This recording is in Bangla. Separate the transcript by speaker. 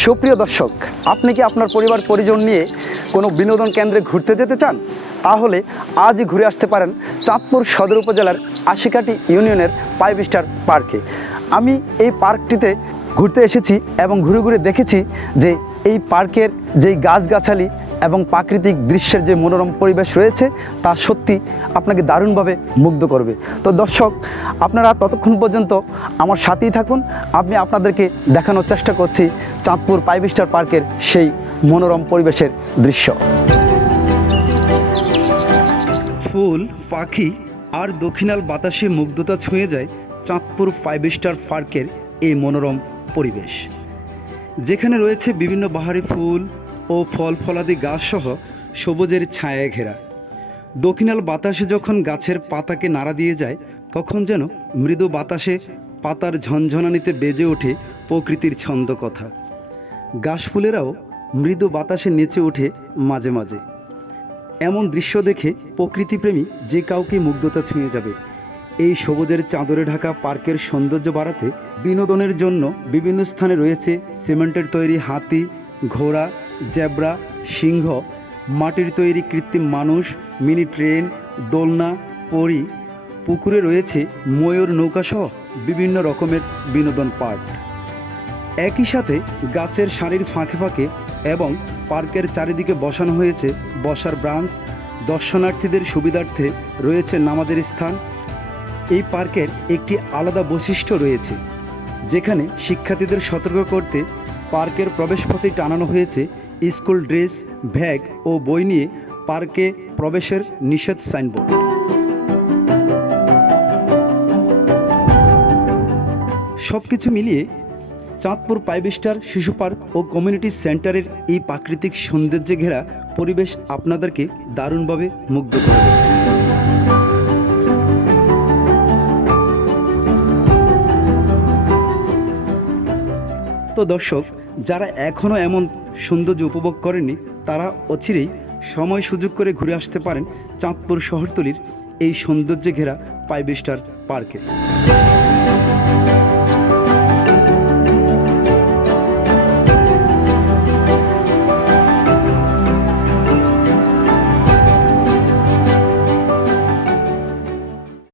Speaker 1: সুপ্রিয় দর্শক, আপনি কি আপনার পরিবার, পরিজন নিয়ে কোনো বিনোদন কেন্দ্রে ঘুরতে যেতে চান? তাহলে আজই ঘুরে আসতে পারেন চাঁদপুর সদর উপজেলার আশিকাটি ইউনিয়নের ফাইভ স্টার পার্কে। আমি এই পার্কটিতে ঘুরতে এসেছি এবং ঘুরে ঘুরে দেখেছি যে এই পার্কের যেই গাছগাছালি এবং প্রাকৃতিক দৃশ্যের যে মনোরম পরিবেশ রয়েছে, তা সত্যি আপনাকে দারুণভাবে মুগ্ধ করবে। তো দর্শক, আপনারা ততক্ষণ পর্যন্ত আমার সাথেই থাকুন। আমি আপনাদেরকে দেখানোর চেষ্টা করছি চাঁদপুর ফাইভ স্টার পার্কের সেই মনোরম পরিবেশের দৃশ্য। ফুল, পাখি আর দক্ষিণাল বাতাসে মুগ্ধতা ছুঁয়ে যায় চাঁদপুর ফাইভ স্টার পার্কের এই মনোরম পরিবেশ। যেখানে রয়েছে বিভিন্ন বাহারি ফুল ও ফল ফলাদি গাছসহ সবুজের ছায়ায় ঘেরা। দক্ষিণাল বাতাসে যখন গাছের পাতাকে নাড়া দিয়ে যায়, তখন যেন মৃদু বাতাসে পাতার ঝনঝনানিতে বেজে ওঠে প্রকৃতির ছন্দ কথা গাছফুলেরাও মৃদু বাতাসে নেচে ওঠে মাঝে মাঝে। এমন দৃশ্য দেখে প্রকৃতিপ্রেমী যে কাউকে মুগ্ধতা ছুঁয়ে যাবে। এই সবুজের চাদরে ঢাকা পার্কের সৌন্দর্য বাড়াতে বিনোদনের জন্য বিভিন্ন স্থানে রয়েছে সিমেন্টের তৈরি হাতি, ঘোড়া জেব্রা, সিংহ, মাটির তৈরি কৃত্রিম মানুষ, মিনি ট্রেন, দোলনা, পরি, পুকুরে রয়েছে ময়ূর নৌকাসহ বিভিন্ন রকমের বিনোদন পার্ক। একই সাথে গাছের সারির ফাঁকে ফাঁকে এবং পার্কের চারিদিকে বসানো হয়েছে বসার ব্রাঞ্চ। দর্শনার্থীদের সুবিধার্থে রয়েছে নামাজের স্থান। এই পার্কের একটি আলাদা বৈশিষ্ট্য রয়েছে, যেখানে শিক্ষার্থীদের সতর্ক করতে পার্কের প্রবেশপথে টানানো হয়েছে স্কুল ড্রেস, ব্যাগ ও বই নিয়ে পার্কে প্রবেশের নিষেধ সাইনবোর্ড। সব কিছু মিলিয়ে চাঁদপুর ফাইভ স্টার শিশু পার্ক ও কমিউনিটি সেন্টারের এই প্রাকৃতিক সৌন্দর্যে ঘেরা পরিবেশ আপনাদেরকে দারুণভাবে মুগ্ধ করবে তো দর্শক, যারা এখনও এমন সৌন্দর্য উপভোগ করেননি, তারা অচিরেই সময় সুযোগ করে ঘুরে আসতে পারেন চাঁদপুর শহরতলির এই সৌন্দর্যে ঘেরা ফাইভ স্টার পার্কে।